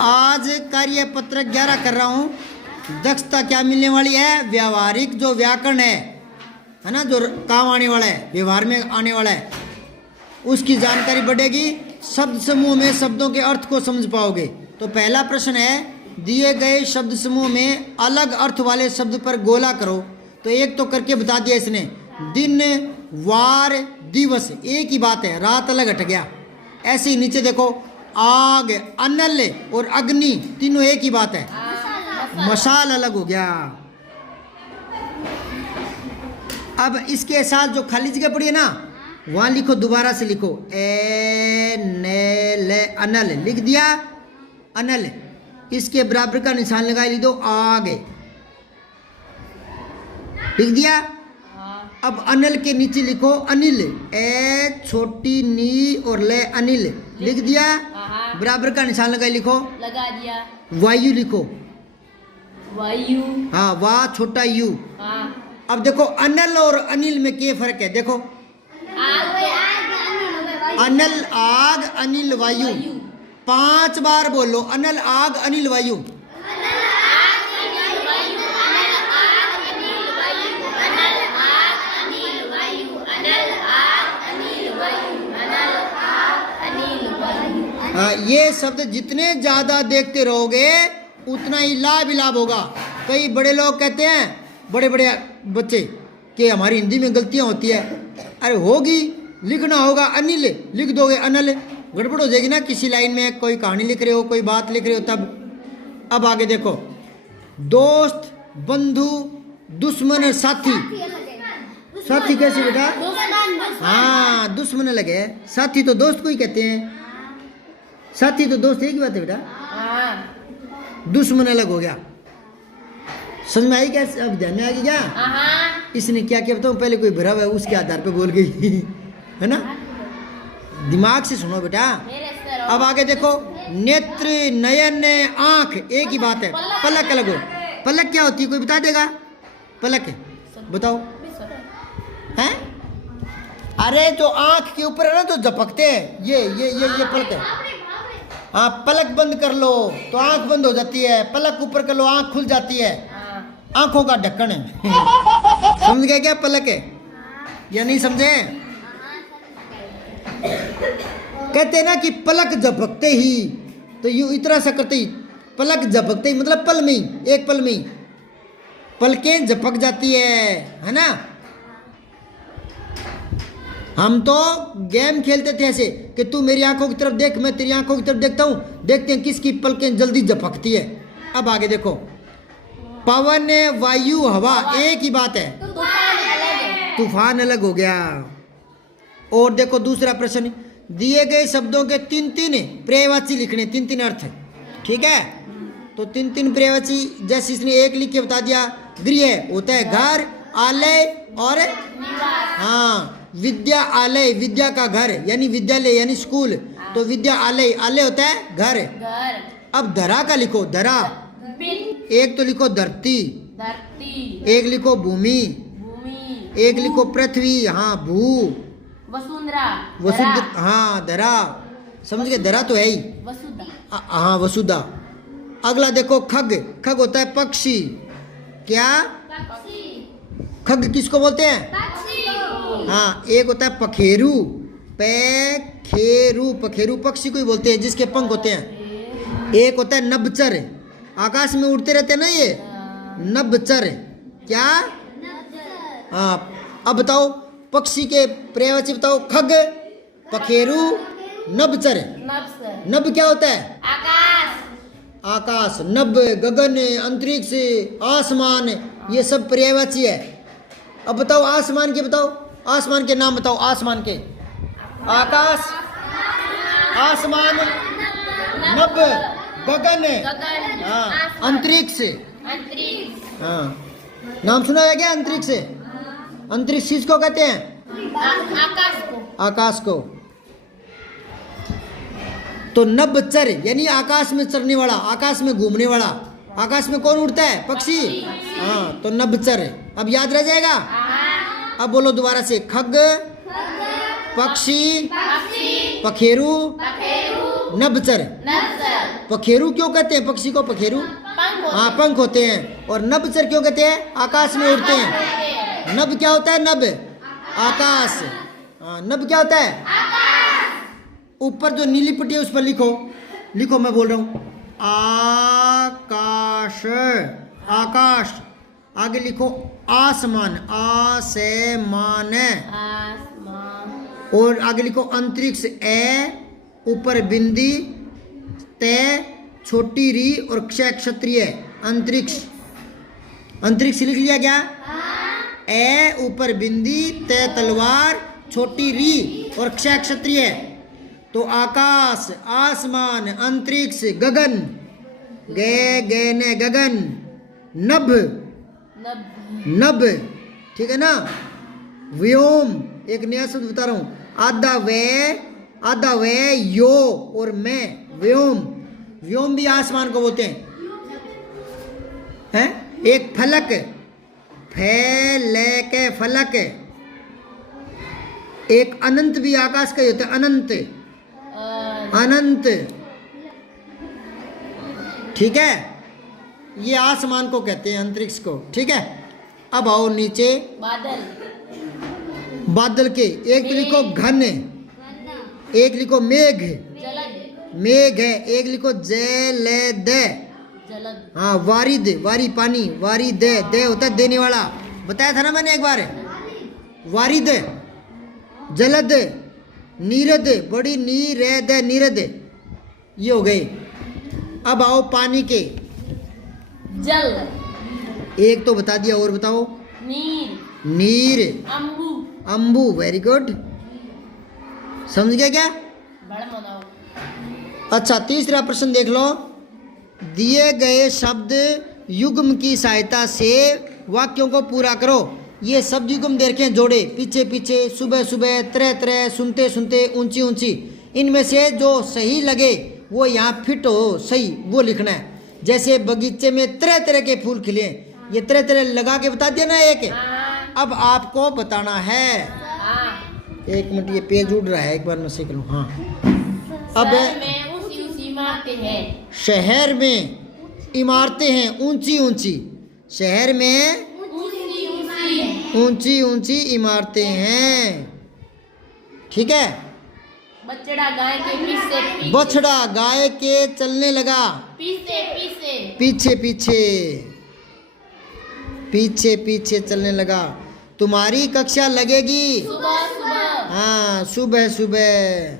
आज कार्य पत्र 11 कर रहा हूँ। दक्षता क्या मिलने वाली है? व्यावहारिक जो व्याकरण है ना, जो काम आने वाला है, व्यवहार में आने वाला है, उसकी जानकारी बढ़ेगी। शब्द समूह में शब्दों के अर्थ को समझ पाओगे। तो पहला प्रश्न है, दिए गए शब्द समूह में अलग अर्थ वाले शब्द पर गोला करो। तो एक तो करके बता दिया इसने, दिन, वार, दिवस, एक ही बात है, रात अलग हट गया। ऐसे ही नीचे देखो, आग, अनल और अग्नि, तीनों एक ही बात है, मशाल अलग हो गया। अब इसके साथ जो खाली जगह पड़ी है ना, वहां लिखो, दोबारा से लिखो, ए ने अनल लिख दिया, अनल, इसके बराबर का निशान लगा, लिख दो आग, लिख दिया। अब अनल के नीचे लिखो अनिल, ए छोटी नी और ले अनिल, लिख दिया, बराबर का निशान लगा, लिखो, लगा दिया। वायु लिखो, वायु, हाँ, वाह छोटा यू। हाँ। अब देखो अनल और अनिल में क्या फर्क है? देखो, अनल आग, अनिल वायु, 5 बार बोलो, अनल आग अनिल वायु। हाँ, ये शब्द जितने ज्यादा देखते रहोगे उतना ही लाभ ही लाभ होगा। कई बड़े लोग कहते हैं, बड़े बड़े बच्चे, कि हमारी हिंदी में गलतियां होती है। अरे होगी, लिखना होगा अनिल, लिख दोगे अनल, गड़बड़ हो जाएगी ना। किसी लाइन में कोई कहानी लिख रहे हो, कोई बात लिख रहे हो तब। अब आगे देखो, दोस्त, बंधु, दुश्मन और साथी। साथी कैसे बेटा? हाँ, दुश्मन अलग है, साथी तो दोस्त को ही कहते हैं। साथी तो दोस्त एक ही बात है बेटा, दुश्मन अलग हो गया। समझ में आई क्या? अब ध्यान में आ गई क्या? इसने क्या किया बताऊं? पहले कोई भरा हुआ है उसके आधार पे बोल गई है ना, दिमाग से सुनो बेटा। अब आगे देखो, नेत्र, नयन, आंख, एक ही बात है, पलक अलग हो। पलक क्या होती है, कोई बता देगा? पलक बताओ हैं? अरे जो आंख के ऊपर है ना, जो झपकते हैं, ये पलक है। हाँ, पलक बंद कर लो तो आंख बंद हो जाती है, पलक ऊपर कर लो आंख खुल जाती है। आंखों का ढक्कन है समझ गए क्या? पलक है या नहीं समझे? कहते हैं ना कि पलक झपकते ही, तो यूं इतना सा करते ही, पलक झपकते ही मतलब पल में ही, एक पल में ही पलकें झपक जाती है ना। हम तो गेम खेलते थे ऐसे कि तू मेरी आंखों की तरफ देख, मैं तेरी आंखों की तरफ देखता हूं, देखते हैं किसकी पलकें जल्दी झपकती है। अब आगे देखो, पवन, वायु, हवा, एक ही बात है, तूफान अलग हो गया। और देखो दूसरा प्रश्न, दिए गए शब्दों के 3-3 पर्यायवाची लिखने, 3-3 अर्थ, ठीक है? तो 3-3 पर्यायवाची, जैसे इसने एक लिख के बता दिया, गृह होता है घर, आलय और हाँ, विद्या आलय, विद्या का घर यानी विद्यालय यानी स्कूल, तो विद्या आलय, आलय होता है घर। अब धरा का लिखो, धरा, एक तो लिखो धरती, एक लिखो भूमि, एक लिखो पृथ्वी, हाँ भू, वसुंधरा, हाँ धरा, समझ गए? धरा तो है ही, हाँ वसुधा। अगला देखो खग, खग होता है पक्षी, क्या? खग किसको बोलते हैं? हाँ, एक होता है पखेरु, पेखेरु, पखेरु पक्षी को ही बोलते हैं जिसके पंख होते हैं। एक होता है नभचर, आकाश में उड़ते रहते हैं ना ये, नभचर, क्या? हाँ, अब बताओ पक्षी के पर्यायवाची बताओ, खग, पखेरु, नभचर। नभ क्या होता है? आकाश, नभ, गगन, अंतरिक्ष, आसमान, ये सब पर्यायवाची है। अब बताओ आसमान के, बताओ आसमान के नाम बताओ, आसमान के, आकाश, आसमान, नभ, गगन, हाँ, अंतरिक्ष, हाँ, नाम सुना है क्या? अंतरिक्ष, अंतरिक्ष किसको कहते हैं? आकाश को। तो नभचर यानी आकाश में चरने वाला, आकाश में घूमने वाला। आकाश में कौन उड़ता है? पक्षी, हाँ, तो नभचर। अब याद रह जाएगा। अब बोलो दोबारा से, खग, पक्षी, पखेरु, नभचर। नभचर। पखेरु क्यों कहते हैं पक्षी को? पखेरु पंख होते हाँ पंख होते हैं। और नभचर क्यों कहते हैं? आकाश में उड़ते हैं। हैं। नभ क्या होता है? नभ आकाश। हाँ नभ क्या होता है? ऊपर जो नीली पट्टी है उस पर लिखो, लिखो मैं बोल रहा हूं आकाश। आकाश आगे लिखो आसमान। आसमान। आसमान। और आगे लिखो अंतरिक्ष। ए ऊपर बिंदी, ते छोटी री और क्षय क्षत्रिय। अंतरिक्ष। अंतरिक्ष लिख लिया क्या? ए ऊपर बिंदी, ते तलवार, छोटी री और क्षय क्षत्रिय। तो आकाश, आसमान, अंतरिक्ष, गगन। गे गैने गगन। नभ नभ। नभ ठीक है ना। व्योम एक नया शब्द बता रहा हूं। आधा वे यो और मैं। व्योम। व्योम भी आसमान को बोलते हैं। एक फलक। फैले के फलक। एक अनंत भी आकाश का ही होता है। अनंत। अनंत ठीक है। ये आसमान को कहते हैं, अंतरिक्ष को। ठीक है। अब आओ नीचे। बादल। बादल के एक लिखो घन, एक लिखो मेघ। जलद। मेघ है। एक लिखो जलद। जलद। हाँ वारिद, वारी पानी। वारिद दे होता है देने वाला, बताया था ना मैंने एक बार। वारिद। जलद। नीरद बड़ी नीरद नीरद। ये हो गए। अब आओ पानी के। जल। एक तो बता दिया, और बताओ। नीर। नीर। अम्बू। अम्बू वेरी गुड। समझ गया क्या? बड़ा मनाओ। अच्छा तीसरा प्रश्न देख लो। दिए गए शब्द युग्म की सहायता से वाक्यों को पूरा करो। ये शब्द युग्म दे रखे हैं जोड़े, पीछे पीछे, सुबह सुबह, तरह तरह, सुनते सुनते, ऊंची ऊंची। इनमें से जो सही लगे वो यहाँ फिट हो सही वो लिखना है। जैसे बगीचे में तरह तरह के फूल खिले, ये तरह तरह लगा के बता दिया ना एक। अब आपको बताना है। एक मिनट ये पेज उड़ रहा है, एक बार मैं सीख लूँ। हाँ अब शहर में ऊंची ऊंची इमारतें हैं। शहर में इमारतें हैं ऊंची ऊंची। शहर में ऊंची ऊंची। ऊंची ऊंची इमारतें हैं। ठीक है। बछड़ा गाय के पीछे बछड़ा गाय के चलने लगा। पीछे पीछे। पीछे पीछे। पीछे पीछे चलने लगा। तुम्हारी कक्षा लगेगी सुबह सुबह। हाँ सुबह सुबह।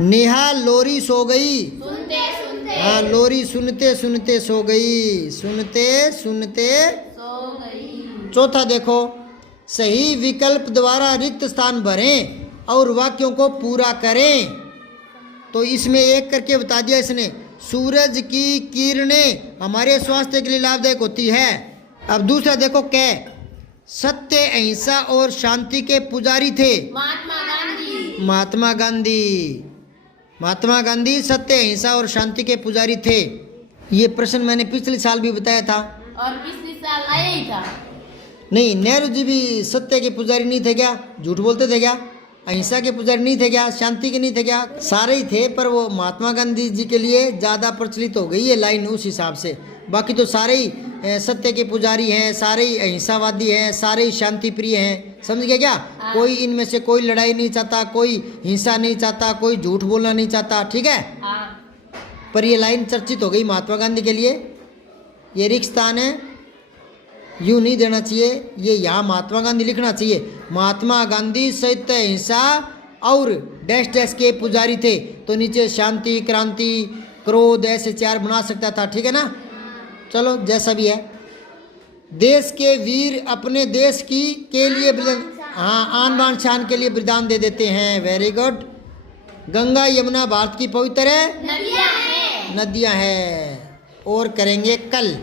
नेहा लोरी सो गई। सुनते सुनते हाँ लोरी सुनते सुनते सो गई। सुनते सुनते। सो गई। चौथा देखो। सही विकल्प द्वारा रिक्त स्थान भरें और वाक्यों को पूरा करें। तो इसमें एक करके बता दिया इसने। सूरज की किरणें हमारे स्वास्थ्य के लिए लाभदायक होती है। अब दूसरा देखो कै। सत्य अहिंसा और शांति के पुजारी थे। महात्मा गांधी। महात्मा गांधी। महात्मा गांधी सत्य अहिंसा और शांति के पुजारी थे। ये प्रश्न मैंने पिछले साल भी बताया था। और पिछले साल आया ही था। नहीं नेहरू जी भी सत्य के पुजारी नहीं थे क्या? झूठ बोलते थे क्या? अहिंसा के पुजारी नहीं थे क्या? शांति के नहीं थे क्या? सारे ही थे, पर वो महात्मा गांधी जी के लिए ज़्यादा प्रचलित हो गई है लाइन उस हिसाब से। बाकी तो सारे ही सत्य के पुजारी हैं, सारे ही अहिंसावादी हैं, सारे ही शांति प्रिय हैं। समझ गए क्या? कोई इनमें से कोई लड़ाई नहीं चाहता, कोई हिंसा नहीं चाहता, कोई झूठ बोलना नहीं चाहता। ठीक है। पर ये लाइन चर्चित हो गई महात्मा गांधी के लिए। ये रिक्त स्थान है, यूँ नहीं देना चाहिए, ये यहाँ महात्मा गांधी लिखना चाहिए। महात्मा गांधी सत्य अहिंसा और डैश डैश के पुजारी थे। तो नीचे शांति, क्रांति, क्रोध ऐसे चार बना सकता था। ठीक है ना? चलो जैसा भी है। देश के वीर अपने देश की के लिए हाँ आन बान शान के लिए बलिदान दे देते हैं। Very good. गंगा यमुना भारत की पवित्र है नदियां हैं। नदियाँ हैं। और करेंगे कल।